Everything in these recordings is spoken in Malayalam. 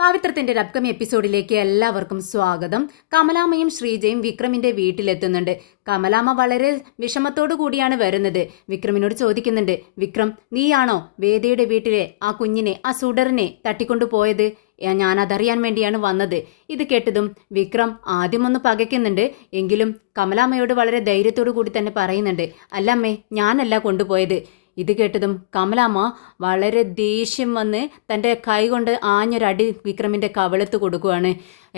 പവിത്രത്തിന്റെ ഒരു അപ്കമിങ് എപ്പിസോഡിലേക്ക് എല്ലാവർക്കും സ്വാഗതം. കമലാമ്മയും ശ്രീജയും വിക്രമിന്റെ വീട്ടിലെത്തുന്നുണ്ട്. കമലാമ്മ വളരെ വിഷമത്തോടു കൂടിയാണ് വരുന്നത്. വിക്രമിനോട് ചോദിക്കുന്നുണ്ട്, വിക്രം, നീയാണോ വേദയുടെ വീട്ടിലെ ആ കുഞ്ഞിനെ, ആ സുഡറിനെ തട്ടിക്കൊണ്ടുപോയത്? ഞാനതറിയാൻ വേണ്ടിയാണ് വന്നത്. ഇത് കേട്ടതും വിക്രം ആദ്യമൊന്ന് പകയ്ക്കുന്നുണ്ട്. എങ്കിലും കമലാമ്മയോട് വളരെ ധൈര്യത്തോടു കൂടി തന്നെ പറയുന്നുണ്ട്, അല്ലമ്മേ, ഞാനല്ല കൊണ്ടുപോയത്. ഇത് കേട്ടതും കമലാമ്മ വളരെ ദേഷ്യം വന്ന് തൻ്റെ കൈ കൊണ്ട് ആഞ്ഞൊരടി വിക്രമിൻ്റെ കവിളത്ത് കൊടുക്കുവാണ്.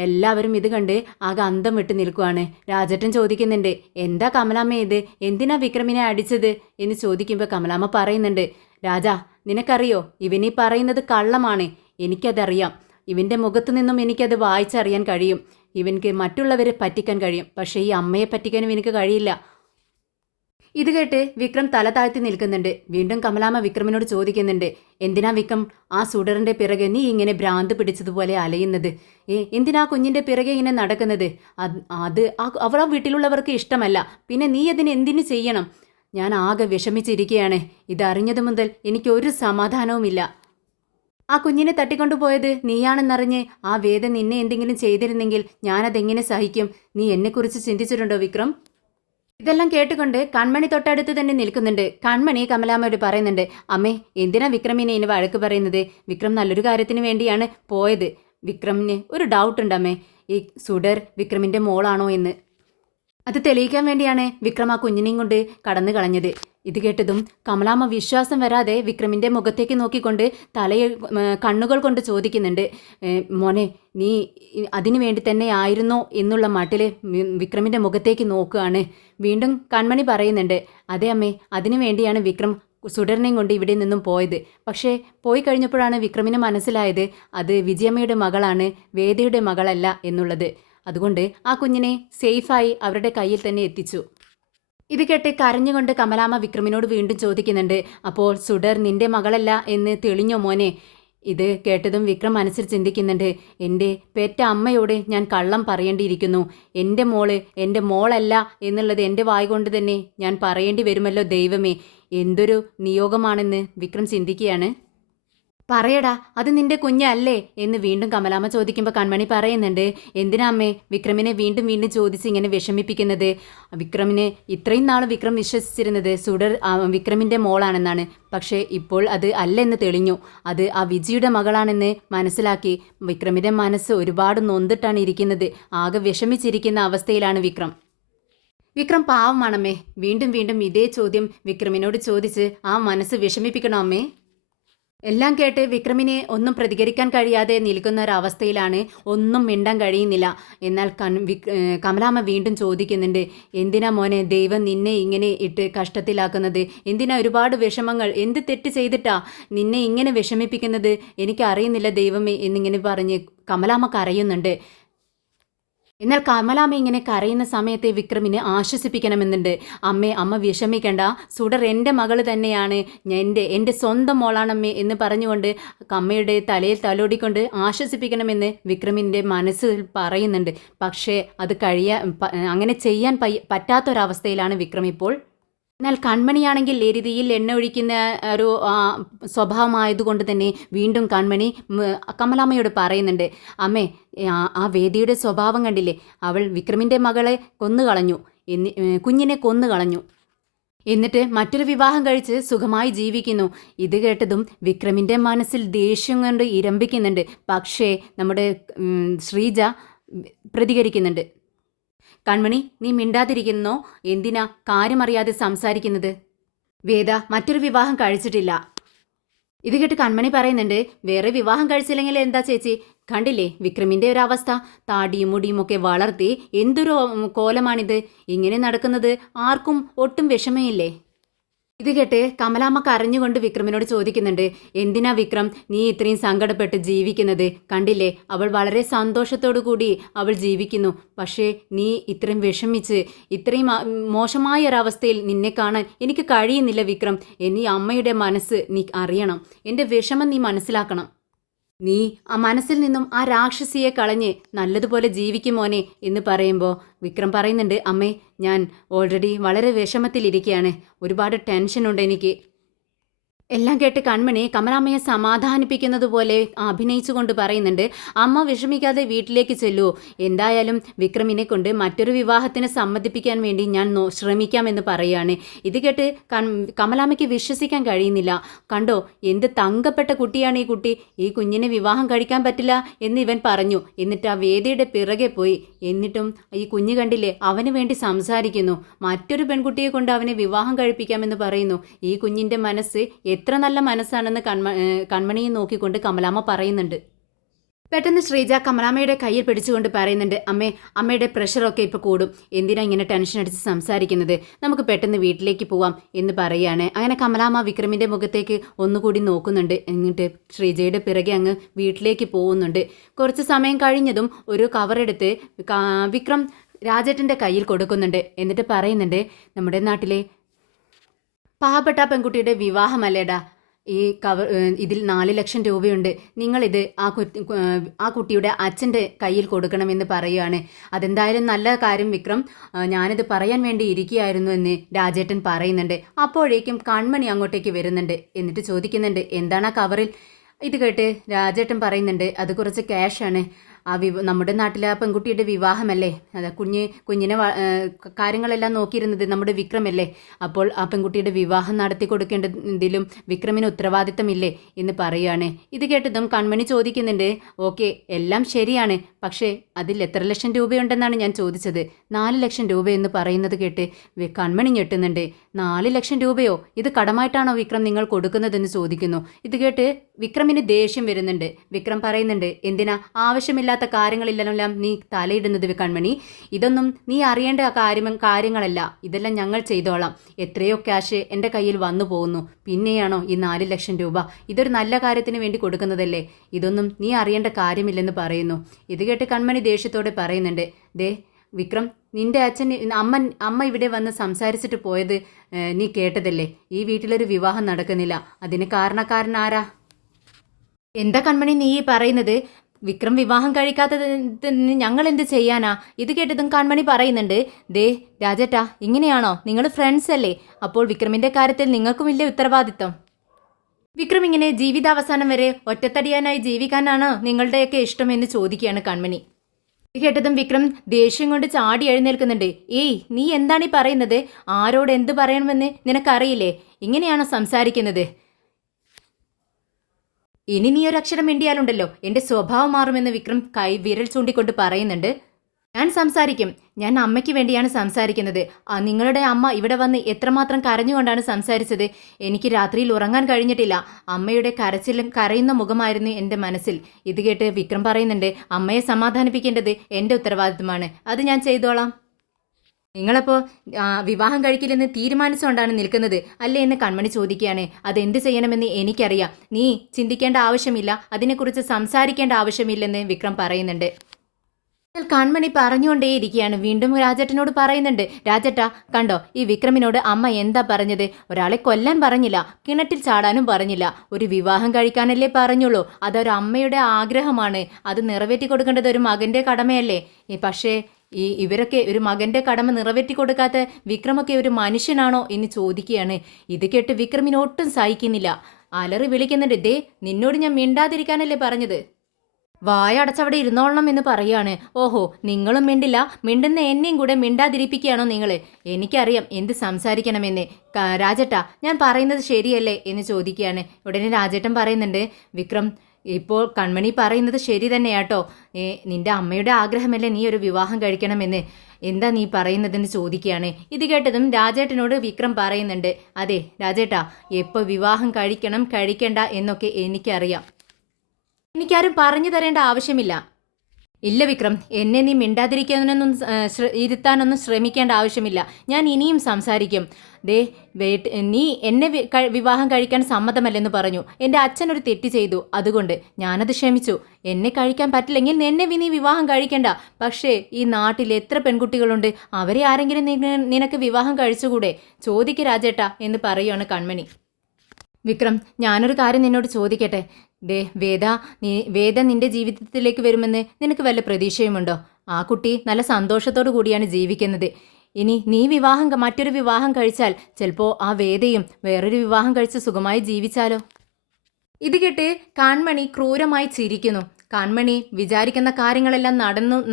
എല്ലാവരും ഇത് കണ്ട് ആകെ അന്തം വിട്ട് നിൽക്കുവാണ്. രാജേട്ടൻ ചോദിക്കുന്നുണ്ട്, എന്താ കമലാമ്മ ഇത്, എന്തിനാ വിക്രമിനെ അടിച്ചത് എന്ന് ചോദിക്കുമ്പോൾ കമലാമ്മ പറയുന്നുണ്ട്, രാജാ, നിനക്കറിയോ, ഇവനീ പറയുന്നത് കള്ളമാണ്. എനിക്കതറിയാം. ഇവൻ്റെ മുഖത്തു നിന്നും എനിക്കത് വായിച്ചറിയാൻ കഴിയും. ഇവൻക്ക് മറ്റുള്ളവരെ പറ്റിക്കാൻ കഴിയും, പക്ഷേ ഈ അമ്മയെ പറ്റിക്കാനും എനിക്ക് കഴിയില്ല. ഇത് കേട്ട് വിക്രം തല താഴ്ത്തി നിൽക്കുന്നുണ്ട്. വീണ്ടും കമലാമ്മ വിക്രമിനോട് ചോദിക്കുന്നുണ്ട്, എന്തിനാ വിക്രം ആ സുഡറിന്റെ പിറകെ നീ ഇങ്ങനെ ഭ്രാന്ത് പിടിച്ചതുപോലെ അലയുന്നത്? എന്തിനാ കുഞ്ഞിന്റെ പിറകെ ഇങ്ങനെ നടക്കുന്നത്? അത് അവളെ വീട്ടിലുള്ളവർക്ക് ഇഷ്ടമല്ല, പിന്നെ നീ അതിന് എന്തിനു ചെയ്യണം? ഞാൻ ആകെ വിഷമിച്ചിരിക്കുകയാണ്. ഇതറിഞ്ഞതു മുതൽ എനിക്കൊരു സമാധാനവുമില്ല. ആ കുഞ്ഞിനെ തട്ടിക്കൊണ്ടുപോയത് നീയാണെന്നറിഞ്ഞ് ആ വേദ നിന്നെ എന്തെങ്കിലും ചെയ്തിരുന്നെങ്കിൽ ഞാനതെങ്ങനെ സഹിക്കും? നീ എന്നെക്കുറിച്ച് ചിന്തിച്ചിട്ടുണ്ടോ വിക്രം? ഇതെല്ലാം കേട്ടുകൊണ്ട് കൺമണി തൊട്ടടുത്ത് തന്നെ നിൽക്കുന്നുണ്ട്. കൺമണി കമലാമ്മയോട് പറയുന്നുണ്ട്, അമ്മേ, എന്തിനാ വിക്രമിനെ ഇനി വഴക്ക് പറയുന്നത്? വിക്രം നല്ലൊരു കാര്യത്തിന് വേണ്ടിയാണ് പോയത്. വിക്രമിന് ഒരു ഡൗട്ടുണ്ട് അമ്മേ, ഈ സുഡർ വിക്രമിൻ്റെ മോളാണോ എന്ന്. അത് തെളിയിക്കാൻ വേണ്ടിയാണ് വിക്രം ആ കുഞ്ഞിനെയും കൊണ്ട് കടന്നു കളഞ്ഞത്. ഇത് കേട്ടതും കമലാമ്മ വിശ്വാസം വരാതെ വിക്രമിൻ്റെ മുഖത്തേക്ക് നോക്കിക്കൊണ്ട് കണ്ണുകൾ കൊണ്ട് ചോദിക്കുന്നുണ്ട്, മോനെ, നീ അതിനു വേണ്ടി തന്നെ ആയിരുന്നോ എന്നുള്ള മട്ടിൽ വിക്രമിൻ്റെ മുഖത്തേക്ക് നോക്കുകയാണ്. വീണ്ടും കൺമണി പറയുന്നുണ്ട്, അതെ അമ്മേ, അതിനു വേണ്ടിയാണ് വിക്രം സുഡറിനെയും കൊണ്ട് ഇവിടെ നിന്നും പോയത്. പക്ഷേ പോയി കഴിഞ്ഞപ്പോഴാണ് വിക്രമിന് മനസ്സിലായത് അത് വിജയമ്മയുടെ മകളാണ്, വേദയുടെ മകളല്ല എന്നുള്ളത്. അതുകൊണ്ട് ആ കുഞ്ഞിനെ സേഫായി അവരുടെ കയ്യിൽ തന്നെ എത്തിച്ചു. ഇത് കേട്ട് കരഞ്ഞുകൊണ്ട് കമലാമ്മ വിക്രമിനോട് വീണ്ടും ചോദിക്കുന്നുണ്ട്, അപ്പോൾ സുഡർ നിന്റെ മകളല്ല എന്ന് തെളിഞ്ഞോ മോനെ? ഇത് കേട്ടതും വിക്രം മനസ്സിൽ ചിന്തിക്കുന്നുണ്ട്, എൻ്റെ പെറ്റ അമ്മയോട് ഞാൻ കള്ളം പറയേണ്ടിയിരിക്കുന്നു. എൻ്റെ മോള് എൻ്റെ മോളല്ല എന്നുള്ളത് എൻ്റെ വായ കൊണ്ട് തന്നെ ഞാൻ പറയേണ്ടി വരുമല്ലോ ദൈവമേ. എന്തൊരു നിയോഗമാണെന്ന് വിക്രം ചിന്തിക്കുകയാണ്. പറയടാ, അത് നിന്റെ കുഞ്ഞല്ലേ എന്ന് വീണ്ടും കമലാമ്മ ചോദിക്കുമ്പോൾ കൺമണി പറയുന്നുണ്ട്, എന്തിനാ അമ്മേ വിക്രമിനെ വീണ്ടും വീണ്ടും ചോദിച്ച് ഇങ്ങനെ വിഷമിപ്പിക്കുന്നത്? വിക്രമിനെ ഇത്രയും നാൾ വിക്രം വിശ്വസിച്ചിരുന്നത് സുഡർ വിക്രമിൻ്റെ മോളാണെന്നാണ്. പക്ഷേ ഇപ്പോൾ അത് അല്ലെന്ന് തെളിഞ്ഞു. അത് ആ വിജിയുടെ മകളാണെന്ന് മനസ്സിലാക്കി വിക്രമിൻ്റെ മനസ്സ് ഒരുപാട് നൊന്തിട്ടാണ് ഇരിക്കുന്നത്. ആകെ വിഷമിച്ചിരിക്കുന്ന അവസ്ഥയിലാണ് വിക്രം. വിക്രം പാവമാണമ്മേ. വീണ്ടും വീണ്ടും ഇതേ ചോദ്യം വിക്രമിനോട് ചോദിച്ച് ആ മനസ്സ് വിഷമിപ്പിക്കണോ അമ്മേ? എല്ലാം കേട്ട് വിക്രമിനെ ഒന്നും പ്രതികരിക്കാൻ കഴിയാതെ നിൽക്കുന്ന ഒരവസ്ഥയിലാണ്. ഒന്നും മിണ്ടാൻ കഴിയുന്നില്ല. എന്നാൽ കമലാമ്മ വീണ്ടും ചോദിക്കുന്നുണ്ട്, എന്തിനാ മോനെ ദൈവം നിന്നെ ഇങ്ങനെ ഇട്ട് കഷ്ടത്തിലാക്കുന്നത്? എന്തിനാ ഒരുപാട് വിഷമങ്ങൾ, എന്ത് തെറ്റ് ചെയ്തിട്ടാ നിന്നെ ഇങ്ങനെ വിഷമിപ്പിക്കുന്നത്? എനിക്കറിയുന്നില്ല ദൈവമേ എന്നിങ്ങനെ പറഞ്ഞ് കമലാമ്മ കരയുന്നുണ്ട്. എന്നാൽ കമലാമ്മ ഇങ്ങനെ കരയുന്ന സമയത്തെ വിക്രമിനെ ആശ്വസിപ്പിക്കണമെന്നുണ്ട്. അമ്മ വിഷമിക്കണ്ട, സുഡർ എൻ്റെ മകള് തന്നെയാണ്, എൻ്റെ സ്വന്തം മോളാണമ്മേ എന്ന് പറഞ്ഞുകൊണ്ട് അമ്മയുടെ തലയിൽ തലോടിക്കൊണ്ട് ആശ്വസിപ്പിക്കണമെന്ന് വിക്രമിൻ്റെ മനസ്സിൽ പറയുന്നുണ്ട്. പക്ഷേ അത് അങ്ങനെ ചെയ്യാൻ പറ്റാത്തൊരവസ്ഥയിലാണ് വിക്രം ഇപ്പോൾ. എന്നാൽ കൺമണിയാണെങ്കിൽ എരുതിയിൽ എണ്ണ ഒഴിക്കുന്ന ഒരു സ്വഭാവമായതുകൊണ്ട് തന്നെ വീണ്ടും കൺമണി കമലാമ്മയോട് പറയുന്നുണ്ട്, അമ്മേ, ആ വേദിയുടെ സ്വഭാവം കണ്ടില്ലേ? അവൾ വിക്രമിൻ്റെ മകളെ കൊന്നുകളഞ്ഞു, കുഞ്ഞിനെ കൊന്നുകളഞ്ഞു. എന്നിട്ട് മറ്റൊരു വിവാഹം കഴിച്ച് സുഖമായി ജീവിക്കുന്നു. ഇത് കേട്ടതും വിക്രമിൻ്റെ മനസ്സിൽ ദേഷ്യം കൊണ്ട് ഇരമ്പിക്കുന്നുണ്ട്. പക്ഷേ നമ്മുടെ ശ്രീജ പ്രതികരിക്കുന്നുണ്ട്, കൺമണി, നീ മിണ്ടാതിരിക്കുന്നോ? എന്തിനാ കാര്യമറിയാതെ സംസാരിക്കുന്നത്? വേദ മറ്റൊരു വിവാഹം കഴിച്ചിട്ടില്ല. ഇത് കേട്ട് കൺമണി പറയുന്നുണ്ട്, വേറെ വിവാഹം കഴിച്ചില്ലെങ്കിൽ എന്താ ചേച്ചി? കണ്ടില്ലേ വിക്രമിൻ്റെ ഒരു അവസ്ഥ? താടിയും മുടിയും ഒക്കെ വളർത്തി എന്തൊരു കോലമാണിത്. ഇങ്ങനെ നടക്കുന്നത് ആർക്കും ഒട്ടും വിഷമയില്ലേ? ഇത് കേട്ട് കമലാമ്മ കരഞ്ഞുകൊണ്ട് വിക്രമിനോട് ചോദിക്കുന്നുണ്ട്, എന്തിനാ വിക്രം നീ ഇത്രയും സങ്കടപ്പെട്ട് ജീവിക്കുന്നത്? കണ്ടില്ലേ, അവൾ വളരെ സന്തോഷത്തോടു കൂടി അവൾ ജീവിക്കുന്നു. പക്ഷേ നീ ഇത്രയും വിഷമിച്ച് ഇത്രയും മോശമായ ഒരവസ്ഥയിൽ നിന്നെ കാണാൻ എനിക്ക് കഴിയുന്നില്ല വിക്രം. എന്നീ അമ്മയുടെ മനസ്സ് നീ അറിയണം, എൻ്റെ വിഷമം നീ മനസ്സിലാക്കണം. നീ ആ മനസ്സിൽ നിന്നും ആ രാക്ഷസിയെ കളഞ്ഞ് നല്ലതുപോലെ ജീവിക്കും മോനെ എന്ന് പറയുമ്പോൾ വിക്രം പറയുന്നുണ്ട്, അമ്മേ, ഞാൻ ഓൾറെഡി വളരെ വിഷമത്തിലിരിക്കുകയാണ്, ഒരുപാട് ടെൻഷനുണ്ട് എനിക്ക്. എല്ലാം കേട്ട് കൺമണി കമലാമ്മയെ സമാധാനിപ്പിക്കുന്നത് പോലെ അഭിനയിച്ചുകൊണ്ട് പറയുന്നുണ്ട്, അമ്മ വിഷമിക്കാതെ വീട്ടിലേക്ക് ചെല്ലൂ. എന്തായാലും വിക്രമിനെ കൊണ്ട് മറ്റൊരു വിവാഹത്തിന് സമ്മതിപ്പിക്കാൻ വേണ്ടി ഞാൻ ശ്രമിക്കാമെന്ന് പറയാണ്. ഇത് കേട്ട് കമലാമ്മയ്ക്ക് വിശ്വസിക്കാൻ കഴിയുന്നില്ല. കണ്ടോ, എന്ത് തങ്കപ്പെട്ട കുട്ടിയാണ് ഈ കുട്ടി, ഈ കുഞ്ഞിനെ വിവാഹം കഴിക്കാൻ പറ്റില്ല എന്ന് ഇവൻ പറഞ്ഞു. എന്നിട്ട് ആ വേദിയുടെ പിറകെ പോയി. എന്നിട്ടും ഈ കുഞ്ഞ് കണ്ടില്ലേ, അവന് വേണ്ടി സംസാരിക്കുന്നു. മറ്റൊരു പെൺകുട്ടിയെ കൊണ്ട് അവനെ വിവാഹം കഴിപ്പിക്കാമെന്ന് പറയുന്നു. ഈ കുഞ്ഞിൻ്റെ മനസ്സ് എത്ര നല്ല മനസ്സാണെന്ന് കൺമണിയെ നോക്കിക്കൊണ്ട് കമലാമ്മ പറയുന്നുണ്ട്. പെട്ടെന്ന് ശ്രീജ കമലാമ്മയുടെ കയ്യിൽ പിടിച്ചുകൊണ്ട് പറയുന്നുണ്ട്, അമ്മയുടെ പ്രഷറൊക്കെ ഇപ്പോൾ കൂടും, എന്തിനാ ഇങ്ങനെ ടെൻഷൻ അടിച്ച് സംസാരിക്കുന്നത്, നമുക്ക് പെട്ടെന്ന് വീട്ടിലേക്ക് പോവാം എന്ന് പറയുകയാണ്. അങ്ങനെ കമലാമ്മ വിക്രമിൻ്റെ മുഖത്തേക്ക് ഒന്നുകൂടി നോക്കുന്നുണ്ട്. എന്നിട്ട് ശ്രീജയുടെ പിറകെ അങ്ങ് വീട്ടിലേക്ക് പോകുന്നുണ്ട്. കുറച്ച് സമയം കഴിഞ്ഞതും ഒരു കവറെടുത്ത് വിക്രം രാജേട്ടൻ്റെ കയ്യിൽ കൊടുക്കുന്നുണ്ട്. എന്നിട്ട് പറയുന്നുണ്ട്, നമ്മുടെ നാട്ടിലെ പാവപ്പെട്ട പെൺകുട്ടിയുടെ വിവാഹമല്ലേടാ, ഈ ഇതിൽ 4 ലക്ഷം രൂപയുണ്ട്, നിങ്ങളിത് ആ കുട്ടിയുടെ അച്ഛൻ്റെ കയ്യിൽ കൊടുക്കണമെന്ന് പറയുകയാണ്. അതെന്തായാലും നല്ല കാര്യം വിക്രം, ഞാനിത് പറയാൻ വേണ്ടി ഇരിക്കുകയായിരുന്നു എന്ന് രാജേട്ടൻ പറയുന്നുണ്ട്. അപ്പോഴേക്കും കൺമണി അങ്ങോട്ടേക്ക് വരുന്നുണ്ട്. എന്നിട്ട് ചോദിക്കുന്നുണ്ട്, എന്താണ് ആ കവറിൽ? ഇത് കേട്ട് രാജേട്ടൻ പറയുന്നുണ്ട്, അത് കുറച്ച് ക്യാഷാണ്. നമ്മുടെ നാട്ടിലെ ആ പെൺകുട്ടിയുടെ വിവാഹമല്ലേ, അതാ കുഞ്ഞിനെ കാര്യങ്ങളെല്ലാം നോക്കിയിരുന്നത് നമ്മുടെ വിക്രമല്ലേ, അപ്പോൾ ആ പെൺകുട്ടിയുടെ വിവാഹം നടത്തി കൊടുക്കേണ്ടതിലും വിക്രമിന് ഉത്തരവാദിത്തമില്ലേ എന്ന് പറയുകയാണ്. ഇത് കേട്ടതും കൺമണി ചോദിക്കുന്നുണ്ട്, ഓക്കെ എല്ലാം ശരിയാണ്, പക്ഷേ അതിൽ എത്ര ലക്ഷം രൂപയുണ്ടെന്നാണ് ഞാൻ ചോദിച്ചത്. 4 ലക്ഷം രൂപയെന്ന് പറയുന്നത് കേട്ട് കൺമണി ഞെട്ടുന്നുണ്ട്. 4 ലക്ഷം രൂപയോ, ഇത് കടമായിട്ടാണോ വിക്രം നിങ്ങൾ കൊടുക്കുന്നതെന്ന് ചോദിക്കുന്നു. ഇത് കേട്ട് വിക്രമിന് ദേഷ്യം വരുന്നുണ്ട്. വിക്രം പറയുന്നുണ്ട്, എന്തിനാ ആവശ്യമില്ലാത്ത കാര്യങ്ങളിലെല്ലാം നീ തലയിടുന്നത് കൺമണി, ഇതൊന്നും നീ അറിയേണ്ട കാര്യങ്ങളല്ല, ഇതെല്ലാം ഞങ്ങൾ ചെയ്തോളാം. എത്രയോ ക്യാഷ് എൻ്റെ കയ്യിൽ വന്നു പോകുന്നു, പിന്നെയാണോ ഈ 4 ലക്ഷം രൂപ? ഇതൊരു നല്ല കാര്യത്തിന് വേണ്ടി കൊടുക്കുന്നതല്ലേ, ഇതൊന്നും നീ അറിയേണ്ട കാര്യമില്ലെന്ന് പറയുന്നു. ഇത് കേട്ട് കൺമണി ദേഷ്യത്തോടെ പറയുന്നുണ്ട്, ദേ വിക്രം, നിന്റെ അച്ഛൻ അമ്മ ഇവിടെ വന്ന് സംസാരിച്ചിട്ട് പോയത് നീ കേട്ടതല്ലേ, ഈ വീട്ടിലൊരു വിവാഹം നടക്കുന്നില്ല, അതിന് കാരണക്കാരൻ ആരാ? എന്താ കൺമണി നീ പറയുന്നത്? വിക്രം വിവാഹം കഴിക്കാത്തതിന് ഞങ്ങൾ എന്ത് ചെയ്യാനാ? ഇത് കേട്ടതും കൺമണി പറയുന്നുണ്ട്, ദേ രാജേട്ടാ, ഇങ്ങനെയാണോ? നിങ്ങൾ ഫ്രണ്ട്സ് അല്ലേ, അപ്പോൾ വിക്രമിൻ്റെ കാര്യത്തിൽ നിങ്ങൾക്കുമില്ലേ ഉത്തരവാദിത്തം? വിക്രം ഇങ്ങനെ ജീവിതാവസാനം വരെ ഒറ്റത്തടിയാനായി ജീവിക്കാനാണോ നിങ്ങളുടെയൊക്കെ ഇഷ്ടമെന്ന് ചോദിക്കുകയാണ് കൺമണി. ഇത് കേട്ടതും വിക്രം ദേഷ്യം കൊണ്ട് ചാടി എഴുന്നേൽക്കുന്നുണ്ട്. ഏയ്, നീ എന്താണ് ഈ പറയുന്നത്? ആരോട് എന്ത് പറയണമെന്ന് നിനക്കറിയില്ലേ? ഇങ്ങനെയാണോ സംസാരിക്കുന്നത്? ഇനി നീ ഒരക്ഷരം മിണ്ടിയാലുണ്ടല്ലോ എൻ്റെ സ്വഭാവം മാറുമെന്ന് വിക്രം വിരൽ ചൂണ്ടിക്കൊണ്ട് പറയുന്നുണ്ട്. ഞാൻ സംസാരിക്കും, ഞാൻ അമ്മയ്ക്ക് വേണ്ടിയാണ് സംസാരിക്കുന്നത്. നിങ്ങളുടെ അമ്മ ഇവിടെ വന്ന് എത്രമാത്രം കരഞ്ഞുകൊണ്ടാണ് സംസാരിച്ചത്. എനിക്ക് രാത്രിയിൽ ഉറങ്ങാൻ കഴിഞ്ഞിട്ടില്ല, അമ്മയുടെ കരച്ചിലും കരയുന്ന മുഖമായിരുന്നു എൻ്റെ മനസ്സിൽ. ഇത് കേട്ട് വിക്രം പറയുന്നുണ്ട്, അമ്മയെ സമാധാനിപ്പിക്കേണ്ടത് എൻ്റെ ഉത്തരവാദിത്തമാണ്, അത് ഞാൻ ചെയ്തോളാം. നിങ്ങളപ്പോൾ വിവാഹം കഴിക്കില്ലെന്ന് തീരുമാനിച്ചുകൊണ്ടാണ് നിൽക്കുന്നത് അല്ലേ എന്ന് കൺമണി ചോദിക്കുകയാണ്. അതെന്ത് ചെയ്യണമെന്ന് എനിക്കറിയാം, നീ ചിന്തിക്കേണ്ട ആവശ്യമില്ല, അതിനെക്കുറിച്ച് സംസാരിക്കേണ്ട ആവശ്യമില്ലെന്ന് വിക്രം പറയുന്നുണ്ട്. കൺമണി പറഞ്ഞുകൊണ്ടേയിരിക്കുകയാണ്. വീണ്ടും രാജേട്ടനോട് പറയുന്നുണ്ട്, രാജേട്ടാ കണ്ടോ, ഈ വിക്രമിനോട് അമ്മ എന്താ പറഞ്ഞത്? ഒരാളെ കൊല്ലാൻ പറഞ്ഞില്ല, കിണറ്റിൽ ചാടാനും പറഞ്ഞില്ല, ഒരു വിവാഹം കഴിക്കാനല്ലേ പറഞ്ഞുള്ളൂ. അതൊരു അമ്മയുടെ ആഗ്രഹമാണ്, അത് നിറവേറ്റി കൊടുക്കേണ്ടത് ഒരു മകൻ്റെ കടമയല്ലേ. പക്ഷേ ഇവരൊക്കെ ഒരു മകൻ്റെ കടമ നിറവേറ്റി കൊടുക്കാത്ത വിക്രമൊക്കെ ഒരു മനുഷ്യനാണോ എന്ന് ചോദിക്കുകയാണ്. ഇത് കേട്ട് വിക്രമിന് ഒട്ടും സഹിക്കുന്നില്ല. അലറി വിളിക്കുന്നുണ്ട്, ദേ നിന്നോട് ഞാൻ മിണ്ടാതിരിക്കാനല്ലേ പറഞ്ഞത്, വായ അടച്ചവിടെ ഇരുന്നോളണം എന്ന് പറയാണ്. ഓഹോ, നിങ്ങളും മിണ്ടില്ല, മിണ്ടുന്ന എന്നെയും കൂടെ മിണ്ടാതിരിപ്പിക്കുകയാണോ നിങ്ങൾ? എനിക്കറിയാം എന്ത് സംസാരിക്കണമെന്ന്. രാജേട്ടാ, ഞാൻ പറയുന്നത് ശരിയല്ലേ എന്ന് ചോദിക്കുകയാണ്. ഉടനെ രാജേട്ടൻ പറയുന്നുണ്ട്, വിക്രം ഇപ്പോൾ കൺമണി പറയുന്നത് ശരി തന്നെയാട്ടോ, നിന്റെ അമ്മയുടെ ആഗ്രഹമല്ലേ നീ ഒരു വിവാഹം കഴിക്കണമെന്ന്, എന്താ നീ പറയുന്നതെന്ന് ചോദിക്കുകയാണ്. ഇത് കേട്ടതും രാജേട്ടനോട് വിക്രം പറയുന്നുണ്ട്, അതെ രാജേട്ടാ, എപ്പോൾ വിവാഹം കഴിക്കണം കഴിക്കണ്ട എന്നൊക്കെ എനിക്കറിയാം, എനിക്കാരും പറഞ്ഞു തരേണ്ട ആവശ്യമില്ല. ഇല്ല വിക്രം, എന്നെ നീ മിണ്ടാതിരിക്കാനൊന്നും ഇരുത്താനൊന്നും ശ്രമിക്കേണ്ട ആവശ്യമില്ല, ഞാൻ ഇനിയും സംസാരിക്കും. ദേ നീ എന്നെ വിവാഹം കഴിക്കാൻ സമ്മതമല്ലെന്ന് പറഞ്ഞു, എൻ്റെ അച്ഛനൊരു തെറ്റ് ചെയ്തു, അതുകൊണ്ട് ഞാനത് ക്ഷമിച്ചു. എന്നെ കഴിക്കാൻ പറ്റില്ലെങ്കിൽ എന്നെ നീ വിവാഹം കഴിക്കണ്ട. പക്ഷേ ഈ നാട്ടിൽ എത്ര പെൺകുട്ടികളുണ്ട്, അവരെ ആരെങ്കിലും നിനക്ക് വിവാഹം കഴിച്ചുകൂടെ? ചോദിക്ക് രാജേട്ടാ എന്ന് പറയുകയാണ് കൺമണി. വിക്രം, ഞാനൊരു കാര്യം നിന്നോട് ചോദിക്കട്ടെ? വേദ നിന്റെ ജീവിതത്തിലേക്ക് വരുമെന്ന് നിനക്ക് വല്ല പ്രതീക്ഷയുമുണ്ടോ? ആ കുട്ടി നല്ല സന്തോഷത്തോടു കൂടിയാണ് ജീവിക്കുന്നത്. ഇനി നീ മറ്റൊരു വിവാഹം കഴിച്ചാൽ ചിലപ്പോൾ ആ വേദയും വേറൊരു വിവാഹം കഴിച്ച് സുഖമായി ജീവിച്ചാലോ? ഇത് കേട്ട് കൺമണി ക്രൂരമായി ചിരിക്കുന്നു. കൺമണി വിചാരിക്കുന്ന കാര്യങ്ങളെല്ലാം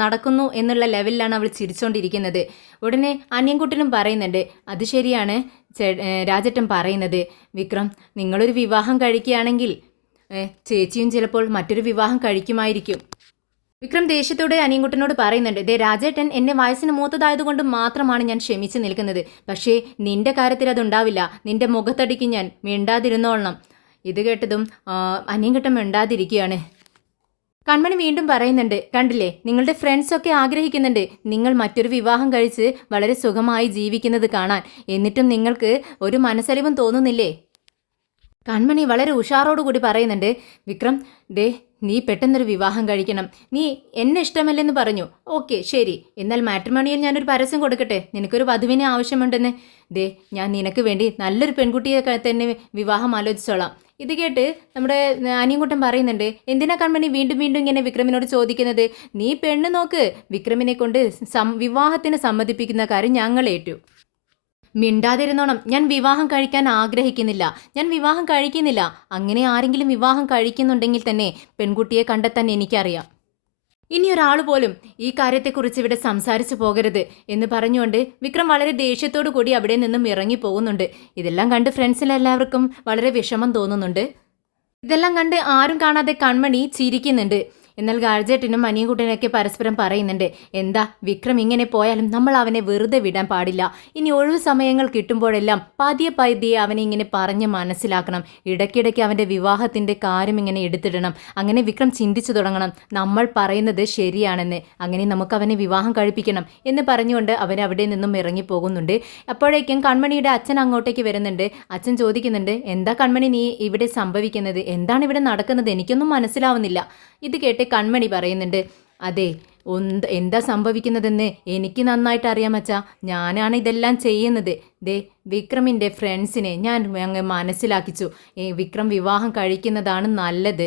നടക്കുന്നു എന്നുള്ള ലെവലിലാണ് അവൾ ചിരിച്ചുകൊണ്ടിരിക്കുന്നത്. ഉടനെ അനിയൻകുട്ടനും പറയുന്നുണ്ട്, അത് ശരിയാണ് രാജേട്ടൻ പറയുന്നത്. വിക്രം, നിങ്ങളൊരു വിവാഹം കഴിക്കുകയാണെങ്കിൽ ചേച്ചിയും ചിലപ്പോൾ മറ്റൊരു വിവാഹം കഴിക്കുമായിരിക്കും. വിക്രം ദേഷ്യത്തോടെ അനിയൻകുട്ടനോട് പറയുന്നുണ്ട്, ദേ രാജേട്ടൻ എന്നെ വയസ്സിന് മൂത്തതായതുകൊണ്ട് മാത്രമാണ് ഞാൻ ക്ഷമിച്ച് നിൽക്കുന്നത്. പക്ഷേ നിന്റെ കാര്യത്തിൽ അതുണ്ടാവില്ല. നിന്റെ മുഖത്തടിക്ക് ഞാൻ മിണ്ടാതിരുന്നോളണം. ഇത് കേട്ടതും അനിയൻകുട്ടൻ മിണ്ടാതിരിക്കുകയാണ്. കൺമണി വീണ്ടും പറയുന്നുണ്ട്, കണ്ടില്ലേ, നിങ്ങളുടെ ഫ്രണ്ട്സൊക്കെ ആഗ്രഹിക്കുന്നുണ്ട് നിങ്ങൾ മറ്റൊരു വിവാഹം കഴിച്ച് വളരെ സുഖമായി ജീവിക്കുന്നത് കാണാൻ. എന്നിട്ടും നിങ്ങൾക്ക് ഒരു മനസ്സലിവും തോന്നുന്നില്ലേ? കൺമണി വളരെ ഉഷാറോടുകൂടി പറയുന്നുണ്ട്, വിക്രം ദേ നീ പെട്ടെന്നൊരു വിവാഹം കഴിക്കണം. നീ എന്നെ ഇഷ്ടമല്ലെന്ന് പറഞ്ഞു. ഓക്കെ ശരി, എന്നാൽ മാട്രിമോണിയിൽ ഞാനൊരു പരസ്യം കൊടുക്കട്ടെ, നിനക്കൊരു വധുവിനെ ആവശ്യമുണ്ടെന്ന്. ദേ ഞാൻ നിനക്ക് വേണ്ടി നല്ലൊരു പെൺകുട്ടിയെ തന്നെ വിവാഹം ആലോചിച്ചോളാം. ഇത് കേട്ട് നമ്മുടെ അനിയൻകുട്ടൻ പറയുന്നുണ്ട്, എന്തിനാ കൺമണി വീണ്ടും വീണ്ടും ഇങ്ങനെ വിക്രമിനോട് ചോദിക്കുന്നത്? നീ പെണ്ണ് നോക്ക്, വിക്രമിനെ കൊണ്ട് വിവാഹത്തിന് സമ്മതിപ്പിക്കുന്ന കാര്യം ഞങ്ങൾ ഏറ്റു. മിണ്ടാതിരുന്നോണം. ഞാൻ വിവാഹം കഴിക്കാൻ ആഗ്രഹിക്കുന്നില്ല. ഞാൻ വിവാഹം കഴിക്കുന്നില്ല. അങ്ങനെ ആരെങ്കിലും വിവാഹം കഴിക്കുന്നുണ്ടെങ്കിൽ തന്നെ പെൺകുട്ടിയെ കണ്ടെത്താൻ എനിക്കറിയാം. ഇനി ഒരാൾ പോലും ഈ കാര്യത്തെക്കുറിച്ച് ഇവിടെ സംസാരിച്ചു പോകരുത് എന്ന് പറഞ്ഞുകൊണ്ട് വിക്രം വളരെ ദേഷ്യത്തോടു കൂടി അവിടെ നിന്നും ഇറങ്ങി പോകുന്നുണ്ട്. ഇതെല്ലാം കണ്ട് ഫ്രണ്ട്സിലെല്ലാവർക്കും വളരെ വിഷമം തോന്നുന്നുണ്ട്. ഇതെല്ലാം കണ്ട് ആരും കാണാതെ കൺമണി ചിരിക്കുന്നുണ്ട്. എന്നാൽ ഗാർജേട്ടനും അനിയൻകുട്ടനൊക്കെ പരസ്പരം പറയുന്നുണ്ട്, എന്താ വിക്രം ഇങ്ങനെ പോയാലും നമ്മൾ അവനെ വെറുതെ വിടാൻ പാടില്ല. ഇനി ഒഴിവ് സമയങ്ങൾ കിട്ടുമ്പോഴെല്ലാം പതിയെ അവനെ ഇങ്ങനെ പറഞ്ഞ് മനസ്സിലാക്കണം. ഇടയ്ക്കിടയ്ക്ക് അവൻ്റെ വിവാഹത്തിൻ്റെ കാര്യം ഇങ്ങനെ എടുത്തിടണം. അങ്ങനെ വിക്രം ചിന്തിച്ചു തുടങ്ങണം, നമ്മൾ പറയുന്നത് ശരിയാണെന്ന്. അങ്ങനെ നമുക്ക് അവനെ വിവാഹം കഴിപ്പിക്കണം എന്ന് പറഞ്ഞുകൊണ്ട് അവൻ അവിടെ നിന്നും ഇറങ്ങിപ്പോകുന്നുണ്ട്. അപ്പോഴേക്കും കൺമണിയുടെ അച്ഛൻ അങ്ങോട്ടേക്ക് വരുന്നുണ്ട്. അച്ഛൻ ചോദിക്കുന്നുണ്ട്, എന്താ കൺമണി നീ ഇവിടെ സംഭവിക്കുന്നത്? എന്താണ് ഇവിടെ നടക്കുന്നത്? എനിക്കൊന്നും മനസ്സിലാവുന്നില്ല. ഇത് കേട്ട് കൺമണി പറയുന്നുണ്ട്, അതെ എന്താ സംഭവിക്കുന്നതെന്ന് എനിക്ക് നന്നായിട്ട് അറിയാം അച്ഛാ. ഞാനാണ് ഇതെല്ലാം ചെയ്യുന്നത്. ദേ വിക്രമിൻ്റെ ഫ്രണ്ട്സിനെ ഞാൻ അങ്ങ് മനസ്സിലാക്കിച്ചു. വിക്രം വിവാഹം കഴിക്കുന്നതാണ് നല്ലത്,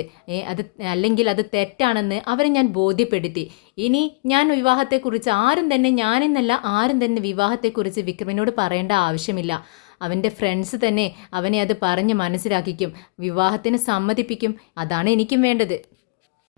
അല്ലെങ്കിൽ അത് തെറ്റാണെന്ന് അവരെ ഞാൻ ബോധ്യപ്പെടുത്തി. ഇനി ഞാൻ വിവാഹത്തെക്കുറിച്ച് ഞാനെന്നല്ല ആരും തന്നെ വിവാഹത്തെക്കുറിച്ച് വിക്രമിനോട് പറയേണ്ട ആവശ്യമില്ല. അവൻ്റെ ഫ്രണ്ട്സ് തന്നെ അവനെ അത് പറഞ്ഞ് മനസ്സിലാക്കിക്കും, വിവാഹത്തിന് സമ്മതിപ്പിക്കും. അതാണ് എനിക്കും വേണ്ടത്.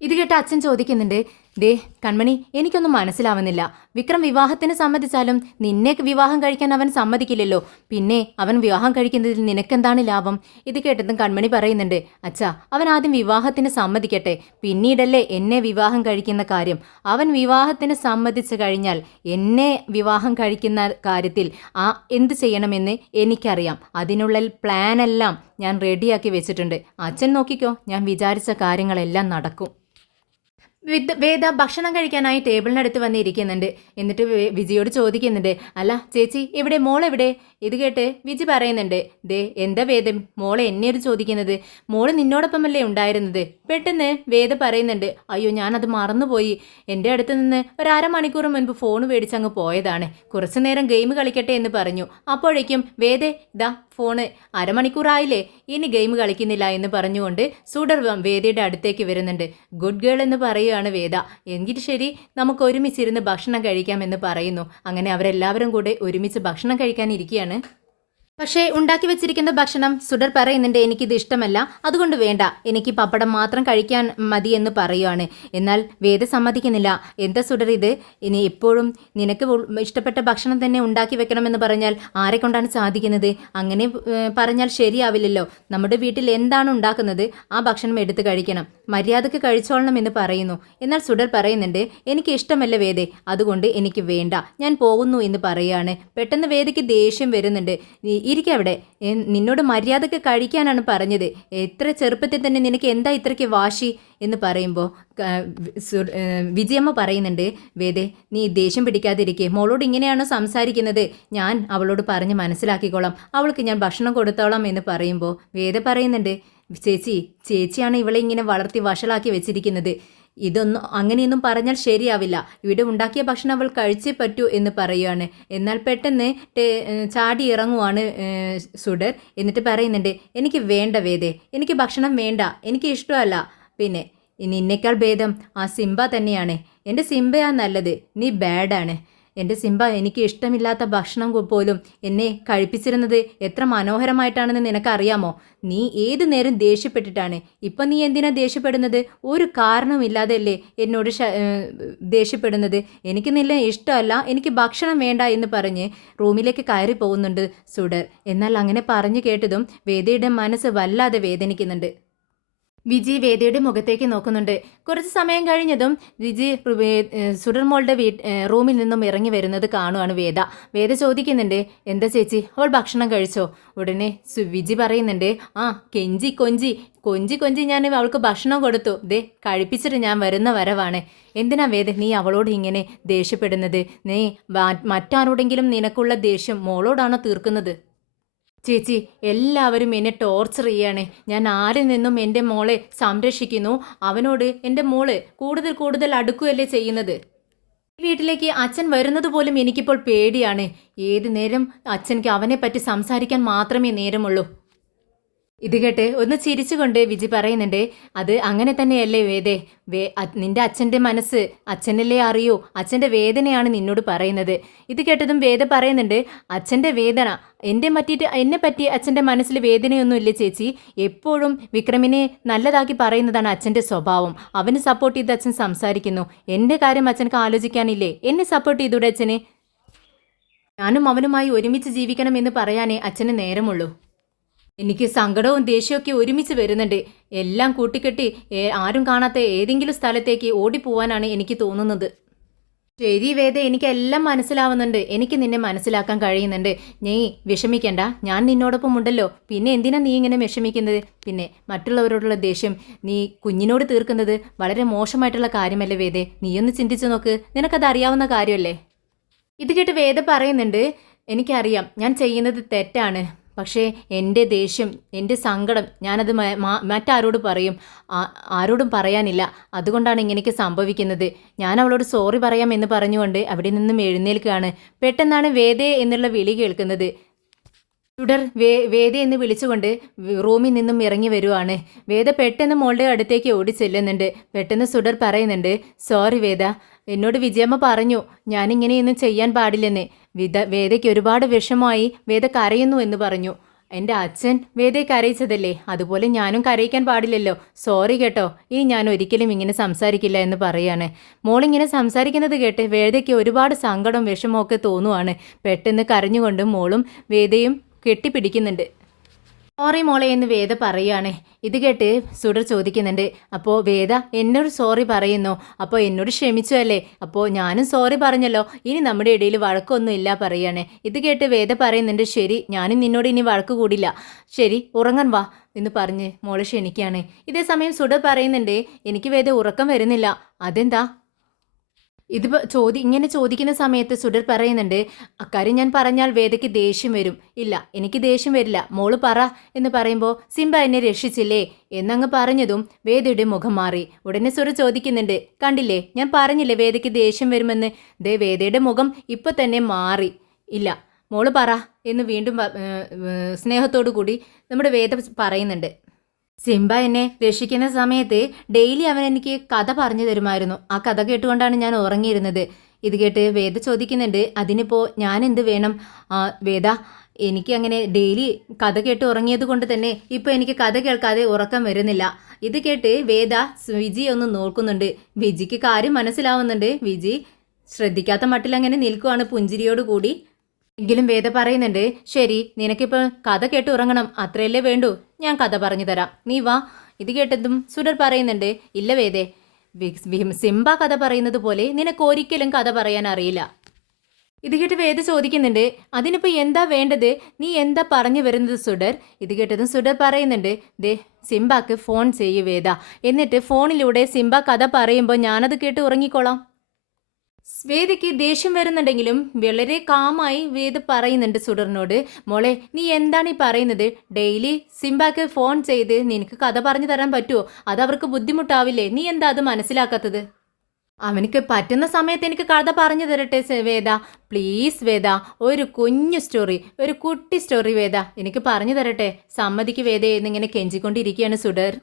ഇത് കേട്ട അച്ഛൻ ചോദിക്കുന്നുണ്ട്, ദേ കൺമണി, എനിക്കൊന്നും മനസ്സിലാവുന്നില്ല. വിക്രം വിവാഹത്തിന് സമ്മതിച്ചാലും നിന്നെ വിവാഹം കഴിക്കാൻ അവൻ സമ്മതിക്കില്ലല്ലോ. പിന്നെ അവൻ വിവാഹം കഴിക്കുന്നതിൽ നിനക്കെന്താണ് ലാഭം? ഇത് കേട്ടതും കൺമണി പറയുന്നുണ്ട്, അച്ഛാ അവൻ ആദ്യം വിവാഹത്തിന് സമ്മതിക്കട്ടെ, പിന്നീടല്ലേ എന്നെ വിവാഹം കഴിക്കുന്ന കാര്യം. അവൻ വിവാഹത്തിന് സമ്മതിച്ചു കഴിഞ്ഞാൽ എന്നെ വിവാഹം കഴിക്കുന്ന കാര്യത്തിൽ എന്ത് ചെയ്യണമെന്ന് എനിക്കറിയാം. അതിനുള്ള പ്ലാനെല്ലാം ഞാൻ റെഡിയാക്കി വെച്ചിട്ടുണ്ട്. അച്ഛൻ നോക്കിക്കോ, ഞാൻ വിചാരിച്ച കാര്യങ്ങളെല്ലാം നടക്കും. വേദ ഭക്ഷണം കഴിക്കാനായി ടേബിളിനടുത്ത് വന്നിരിക്കുന്നുണ്ട്. എന്നിട്ട് വിജിയോട് ചോദിക്കുന്നുണ്ട്, അല്ല ചേച്ചി എവിടെ, മോളെവിടെ? ഇത് കേട്ട് വിജി പറയുന്നുണ്ട്, ദേ എന്താ വേദ മോളെ എന്നെ ഒരു ചോദിക്കുന്നത്? മോള് നിന്നോടൊപ്പമല്ലേ ഉണ്ടായിരുന്നത്? പെട്ടെന്ന് വേദ പറയുന്നുണ്ട്, അയ്യോ ഞാനത് മറന്നുപോയി. എൻ്റെ അടുത്ത് നിന്ന് ഒരു അരമണിക്കൂർ മുൻപ് ഫോൺ മേടിച്ചങ്ങ് പോയതാണ്. കുറച്ചു നേരം ഗെയിം കളിക്കട്ടെ എന്ന് പറഞ്ഞു. അപ്പോഴേക്കും വേദ ഇതാ ഫോണ്, അരമണിക്കൂറായില്ലേ, ഇനി ഗെയിം കളിക്കുന്നില്ല എന്ന് പറഞ്ഞുകൊണ്ട് സുഡർ വേദയുടെ അടുത്തേക്ക് വരുന്നുണ്ട്. ഗുഡ് ഗേൾ എന്ന് പറയുകയാണ് വേദ. എങ്കിൽ ശരി, നമുക്ക് ഒരുമിച്ചിരുന്ന് ഭക്ഷണം കഴിക്കാമെന്ന് പറയുന്നു. അങ്ങനെ അവരെല്ലാവരും കൂടെ ഒരുമിച്ച് ഭക്ഷണം കഴിക്കാൻ ഇരിക്കുകയാണ്. പക്ഷേ ഉണ്ടാക്കി വെച്ചിരിക്കുന്ന ഭക്ഷണം സുഡർ പറയുന്നുണ്ട്, എനിക്കിത് ഇഷ്ടമല്ല, അതുകൊണ്ട് വേണ്ട, എനിക്ക് പപ്പടം മാത്രം കഴിക്കാൻ മതി എന്ന് പറയുകയാണ്. എന്നാൽ വേദ സമ്മതിക്കുന്നില്ല. എന്താ സുഡർ ഇത്? ഇനി എപ്പോഴും നിനക്ക് ഇഷ്ടപ്പെട്ട ഭക്ഷണം തന്നെ ഉണ്ടാക്കി വെക്കണമെന്ന് പറഞ്ഞാൽ ആരെ കൊണ്ടാണ് സാധിക്കുന്നത്? അങ്ങനെ പറഞ്ഞാൽ ശരിയാവില്ലല്ലോ. നമ്മുടെ വീട്ടിൽ എന്താണ് ഉണ്ടാക്കുന്നത് ആ ഭക്ഷണം എടുത്ത് കഴിക്കണം, മര്യാദക്ക് കഴിച്ചോളണം എന്ന് പറയുന്നു. എന്നാൽ സുഡർ പറയുന്നുണ്ട്, എനിക്ക് ഇഷ്ടമല്ല വേദേ, അതുകൊണ്ട് എനിക്ക് വേണ്ട, ഞാൻ പോകുന്നു എന്ന് പറയുകയാണ്. പെട്ടെന്ന് വേദയ്ക്ക് ദേഷ്യം വരുന്നുണ്ട്. ഇരിക്കവിടെ, നിന്നോട് മര്യാദക്ക് കഴിക്കാനാണ് പറഞ്ഞത്. എത്ര ചെറുപ്പത്തിൽ തന്നെ നിനക്ക് എന്താ ഇത്രയ്ക്ക് വാശി എന്ന് പറയുമ്പോൾ വിജയമ്മ പറയുന്നുണ്ട്, വേദേ നീ ദേഷ്യം പിടിക്കാതിരിക്കേ, മോളോട് ഇങ്ങനെയാണോ സംസാരിക്കുന്നത്? ഞാൻ അവളോട് പറഞ്ഞ് മനസ്സിലാക്കിക്കോളാം, അവൾക്ക് ഞാൻ ഭക്ഷണം കൊടുത്തോളാം എന്ന് പറയുമ്പോൾ വേദ പറയുന്നുണ്ട്, ചേച്ചിയാണ് ഇവളെ ഇങ്ങനെ വളർത്തി വഷളാക്കി വെച്ചിരിക്കുന്നത്. അങ്ങനെയൊന്നും പറഞ്ഞാൽ ശരിയാവില്ല. ഇവിടെ ഉണ്ടാക്കിയ ഭക്ഷണം അവൾ കഴിച്ചേ പറ്റൂ എന്ന് പറയുകയാണ്. എന്നാൽ പെട്ടെന്ന് ചാടി ഇറങ്ങുവാണ് സുഡർ. എന്നിട്ട് പറയുന്നുണ്ട്, എനിക്ക് വേണ്ട വേദേ, എനിക്ക് ഭക്ഷണം വേണ്ട, എനിക്ക് ഇഷ്ടമല്ല. പിന്നെ നിന്നേക്കാൾ ഭേദം ആ സിംബ തന്നെയാണ്. എൻ്റെ സിംബയാ നല്ലത്, നീ ബാഡാണ്. എൻ്റെ സിംബ എനിക്ക് ഇഷ്ടമില്ലാത്ത ഭക്ഷണം പോലും എന്നെ കഴിപ്പിച്ചിരുന്നത് എത്ര മനോഹരമായിട്ടാണെന്ന് നിനക്കറിയാമോ? നീ ഏതു നേരം ദേഷ്യപ്പെട്ടിട്ടാണ്. ഇപ്പം നീ എന്തിനാ ദേഷ്യപ്പെടുന്നത്? ഒരു കാരണവുമില്ലാതെയല്ലേ എന്നോട് ദേഷ്യപ്പെടുന്നത്? എനിക്ക് നിന്നെ ഇഷ്ടമല്ല, എനിക്ക് ഭക്ഷണം വേണ്ട എന്ന് പറഞ്ഞ് റൂമിലേക്ക് കയറി പോകുന്നുണ്ട് സുഡർ. എന്നാൽ അങ്ങനെ പറഞ്ഞു കേട്ടതും വേദയുടെ മനസ്സ് വല്ലാതെ വേദനിക്കുന്നുണ്ട്. വിജി വേദയുടെ മുഖത്തേക്ക് നോക്കുന്നുണ്ട്. കുറച്ച് സമയം കഴിഞ്ഞതും വിജി സുഡർമോളുടെ റൂമിൽ നിന്നും ഇറങ്ങി വരുന്നത് കാണുവാണ് വേദ. വേദ ചോദിക്കുന്നുണ്ട്, എന്താ ചേച്ചി, അവൾ ഭക്ഷണം കഴിച്ചോ? ഉടനെ വിജി പറയുന്നുണ്ട്, ആ കെഞ്ചി കൊഞ്ചി ഞാൻ അവൾക്ക് ഭക്ഷണം കൊടുത്തു, ദേ കഴിപ്പിച്ചിട്ട് ഞാൻ വരുന്ന വരവാണ്. എന്തിനാ വേദ നീ അവളോട് ഇങ്ങനെ ദേഷ്യപ്പെടുന്നത്? നീ മറ്റാരോടെങ്കിലും നിനക്കുള്ള ദേഷ്യം മോളോടാണോ തീർക്കുന്നത്? ചേച്ചി, എല്ലാവരും എന്നെ ടോർച്ചർ ചെയ്യാണ്. ഞാൻ ആരിൽ നിന്നും എൻ്റെ മോളെ സംരക്ഷിക്കുന്നു, അവനോട് എൻ്റെ മോള് കൂടുതൽ അടുക്കുകയല്ലേ ചെയ്യുന്നത്. വീട്ടിലേക്ക് അച്ഛൻ വരുന്നത് പോലും എനിക്കിപ്പോൾ പേടിയാണ്. ഏത് നേരം അച്ഛനക്ക് അവനെപ്പറ്റി സംസാരിക്കാൻ മാത്രമേ നേരമുള്ളൂ. ഇത് കേട്ട് ഒന്ന് ചിരിച്ചുകൊണ്ട് വിജി പറയുന്നുണ്ട്, അത് അങ്ങനെ തന്നെയല്ലേ വേദേ. നിന്റെ അച്ഛൻ്റെ മനസ്സ് അച്ഛനല്ലേ അറിയൂ, അച്ഛൻ്റെ വേദനയാണ് നിന്നോട് പറയുന്നത്. ഇത് കേട്ടതും വേദ പറയുന്നുണ്ട്, അച്ഛൻ്റെ വേദന എന്നെ പറ്റി അച്ഛൻ്റെ മനസ്സിൽ വേദനയൊന്നുമില്ല ചേച്ചി. എപ്പോഴും വിക്രമിനെ നല്ലതാക്കി പറയുന്നതാണ് അച്ഛൻ്റെ സ്വഭാവം. അവന് സപ്പോർട്ട് ചെയ്ത് അച്ഛൻ സംസാരിക്കുന്നു. എൻ്റെ കാര്യം അച്ഛനക്ക് ആലോചിക്കാനില്ലേ? എന്നെ സപ്പോർട്ട് ചെയ്തൂടെ അച്ഛനെ? ഞാനും അവനുമായി ഒരുമിച്ച് ജീവിക്കണം എന്ന് പറയാനേ അച്ഛന് നേരമുള്ളൂ. എനിക്ക് സങ്കടവും ദേഷ്യമൊക്കെ ഒരുമിച്ച് വരുന്നുണ്ട്. എല്ലാം കൂട്ടിക്കെട്ടി ആരും കാണാത്ത ഏതെങ്കിലും സ്ഥലത്തേക്ക് ഓടിപ്പോവാനാണ് എനിക്ക് തോന്നുന്നത്. ശരി വേദ, എനിക്കെല്ലാം മനസ്സിലാവുന്നുണ്ട്. എനിക്ക് നിന്നെ മനസ്സിലാക്കാൻ കഴിയുന്നുണ്ട്. നീ വിഷമിക്കണ്ട, ഞാൻ നിന്നോടൊപ്പം ഉണ്ടല്ലോ. പിന്നെ എന്തിനാ നീ ഇങ്ങനെ വിഷമിക്കുന്നത്? പിന്നെ മറ്റുള്ളവരോടുള്ള ദേഷ്യം നീ കുഞ്ഞിനോട് തീർക്കുന്നത് വളരെ മോശമായിട്ടുള്ള കാര്യമല്ലേ വേദേ? നീയൊന്ന് ചിന്തിച്ചു നോക്ക്, നിനക്കത് അറിയാവുന്ന കാര്യമല്ലേ? ഇത് കേട്ട് വേദ പറയുന്നുണ്ട്, എനിക്കറിയാം ഞാൻ ചെയ്യുന്നത് തെറ്റാണ്. പക്ഷേ എൻ്റെ ദേഷ്യം, എൻ്റെ സങ്കടം ഞാനത് മറ്റാരോട് പറയും? ആരോടും പറയാനില്ല. അതുകൊണ്ടാണ് ഇങ്ങനെയൊക്കെ സംഭവിക്കുന്നത്. ഞാൻ അവളോട് സോറി പറയാം എന്ന് പറഞ്ഞുകൊണ്ട് അവിടെ നിന്നും എഴുന്നേൽക്കുകയാണ്. പെട്ടെന്നാണ് വേദേ എന്നുള്ള വിളി കേൾക്കുന്നത്. സുഡർ വേദ എന്ന് വിളിച്ചുകൊണ്ട് റൂമിൽ നിന്നും ഇറങ്ങി വരുവാണ്. വേദ പെട്ടെന്ന് മോളുടെ അടുത്തേക്ക് ഓടി ചെല്ലുന്നുണ്ട്. പെട്ടെന്ന് സുഡർ പറയുന്നുണ്ട്, സോറി വേദ, എന്നോട് വിജയമ്മ പറഞ്ഞു ഞാനിങ്ങനെയൊന്നും ചെയ്യാൻ പാടില്ലെന്ന്. വേദയ്ക്ക് ഒരുപാട് വിഷമമായി, വേദ കരയുന്നു എന്ന് പറഞ്ഞു. എൻ്റെ അച്ഛൻ വേദയെ കരയിച്ചതല്ലേ, അതുപോലെ ഞാനും കരയിക്കാൻ പാടില്ലല്ലോ. സോറി കേട്ടോ, ഇനി ഞാൻ ഒരിക്കലും ഇങ്ങനെ സംസാരിക്കില്ല എന്ന് പറയാണ്. മോളിങ്ങനെ സംസാരിക്കുന്നത് കേട്ട് വേദയ്ക്ക് ഒരുപാട് സങ്കടം വിഷമമൊക്കെ തോന്നുവാണ്. പെട്ടെന്ന് കരഞ്ഞുകൊണ്ടും മോളും വേദയും കെട്ടിപ്പിടിക്കുന്നുണ്ട്. സോറി മോളെ എന്ന് വേദ പറയുകയാണ്. ഇത് കേട്ട് സുഡർ ചോദിക്കുന്നുണ്ട്, അപ്പോൾ വേദ എന്നോട് സോറി പറയുന്നു, അപ്പോൾ എന്നോട് ക്ഷമിച്ചു അല്ലേ? അപ്പോൾ ഞാനും സോറി പറഞ്ഞല്ലോ, ഇനി നമ്മുടെ ഇടയിൽ വഴക്കൊന്നും ഇല്ല പറയാണ്. ഇത് കേട്ട് വേദ പറയുന്നുണ്ട്, ശരി, ഞാനും നിന്നോട് ഇനി വഴക്ക് കൂടില്ല, ശരി ഉറങ്ങാൻ വാ എന്ന് പറഞ്ഞ് മോളെ ക്ഷണിക്കുകയാണ്. ഇതേ സമയം സുഡർ പറയുന്നുണ്ട്, എനിക്ക് വേദ ഉറക്കം വരുന്നില്ല. അതെന്താ? ഇങ്ങനെ ചോദിക്കുന്ന സമയത്ത് സുഡർ പറയുന്നുണ്ട്, അക്കാര്യം ഞാൻ പറഞ്ഞാൽ വേദയ്ക്ക് ദേഷ്യം വരും. ഇല്ല, എനിക്ക് ദേഷ്യം വരില്ല, മോള് പറ എന്ന് പറയുമ്പോൾ സിംബ എന്നെ രക്ഷിച്ചില്ലേ എന്നങ്ങ് പറഞ്ഞതും വേദയുടെ മുഖം മാറി. ഉടനെ സുഡർ ചോദിക്കുന്നുണ്ട്, കണ്ടില്ലേ, ഞാൻ പറഞ്ഞില്ലേ വേദയ്ക്ക് ദേഷ്യം വരുമെന്ന്. വേദയുടെ മുഖം ഇപ്പൊ തന്നെ മാറി. ഇല്ല, മോള് പറ എന്ന് വീണ്ടും സ്നേഹത്തോടു കൂടി നമ്മുടെ വേദ പറയുന്നുണ്ട്. സിംബ എന്നെ രക്ഷിക്കുന്ന സമയത്ത് ഡെയിലി അവൻ എനിക്ക് കഥ പറഞ്ഞു തരുമായിരുന്നു. ആ കഥ കേട്ടുകൊണ്ടാണ് ഞാൻ ഉറങ്ങിയിരുന്നത്. ഇത് കേട്ട് വേദ ചോദിക്കുന്നുണ്ട്, അതിനിപ്പോൾ ഞാൻ എന്ത് വേണം? വേദ, എനിക്ക് അങ്ങനെ ഡെയിലി കഥ കേട്ട് ഉറങ്ങിയത് കൊണ്ട് തന്നെ ഇപ്പോൾ എനിക്ക് കഥ കേൾക്കാതെ ഉറക്കം വരുന്നില്ല. ഇത് കേട്ട് വേദ വിജി ഒന്ന് നോക്കുന്നുണ്ട്. വിജിക്ക് കാര്യം മനസ്സിലാവുന്നുണ്ട്. വിജി ശ്രദ്ധിക്കാത്ത മട്ടിൽ അങ്ങനെ നിൽക്കുവാണ് പുഞ്ചിരിയോട് കൂടി. എങ്കിലും വേദ പറയുന്നുണ്ട്, ശരി, നിനക്കിപ്പോൾ കഥ കേട്ട് ഉറങ്ങണം, അത്രയല്ലേ വേണ്ടൂ, ഞാൻ കഥ പറഞ്ഞു തരാം, നീ വാ. ഇത് കേട്ടതും സുഡർ പറയുന്നുണ്ട്, ഇല്ല വേദേ, സിംബ കഥ പറയുന്നത് പോലെ നിനക്ക് ഒരിക്കലും കഥ പറയാൻ അറിയില്ല. ഇത് കേട്ട് വേദ ചോദിക്കുന്നുണ്ട്, അതിനിപ്പോൾ എന്താ വേണ്ടത്? നീ എന്താ പറഞ്ഞു വരുന്നത് സുഡർ? ഇത് കേട്ടതും സുഡർ പറയുന്നുണ്ട്, സിംബാക്ക് ഫോൺ ചെയ്യൂ വേദ, എന്നിട്ട് ഫോണിലൂടെ സിംബ കഥ പറയുമ്പോൾ ഞാനത് കേട്ട് ഉറങ്ങിക്കോളാം. വേദയ്ക്ക് ദേഷ്യം വരുന്നുണ്ടെങ്കിലും വളരെ കാമായി വേദ പറയുന്നുണ്ട് സുഡറിനോട്, മോളെ നീ എന്താണ് ഈ പറയുന്നത്? ഡെയിലി സിംബാക്ക് ഫോൺ ചെയ്ത് നിനക്ക് കഥ പറഞ്ഞു തരാൻ പറ്റുമോ? അതവർക്ക് ബുദ്ധിമുട്ടാവില്ലേ? നീ എന്താ അത് മനസ്സിലാക്കാത്തത്? അവനക്ക് പറ്റുന്ന സമയത്ത് എനിക്ക് കഥ പറഞ്ഞു തരട്ടെ വേദ, പ്ലീസ് വേദ, ഒരു കുഞ്ഞു സ്റ്റോറി, ഒരു കുട്ടി സ്റ്റോറി വേദ എനിക്ക് പറഞ്ഞു തരട്ടെ, സമ്മതിക്ക് വേദ എന്നിങ്ങനെ കെഞ്ചിക്കൊണ്ടിരിക്കുകയാണ് സുഡർ.